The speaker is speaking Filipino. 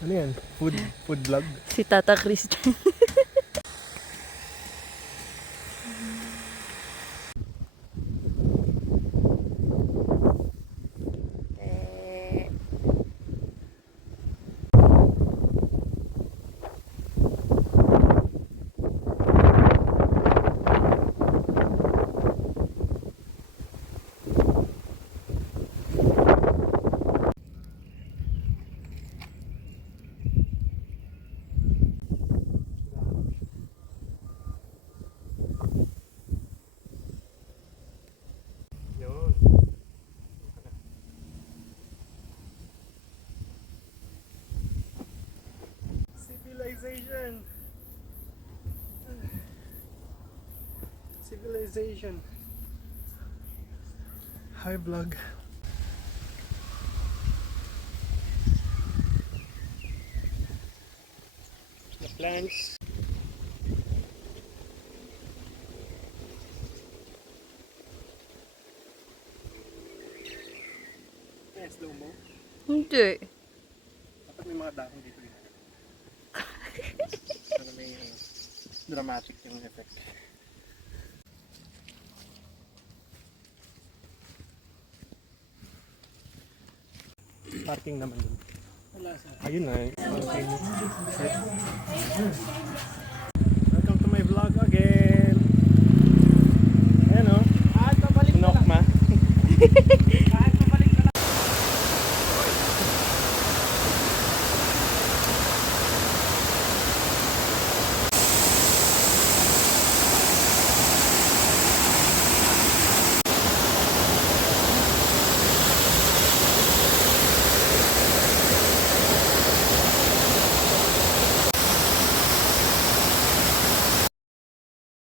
Ano yan? Food vlog? Si Tata Christian. Yun. Civilization. Civilization. Hi vlog. The plants. Ayan, slow mo. Hindi. Dapat may mga dahon dito yun. Para may dramatic yung effect. Parking naman dun. Ayun na. Okay.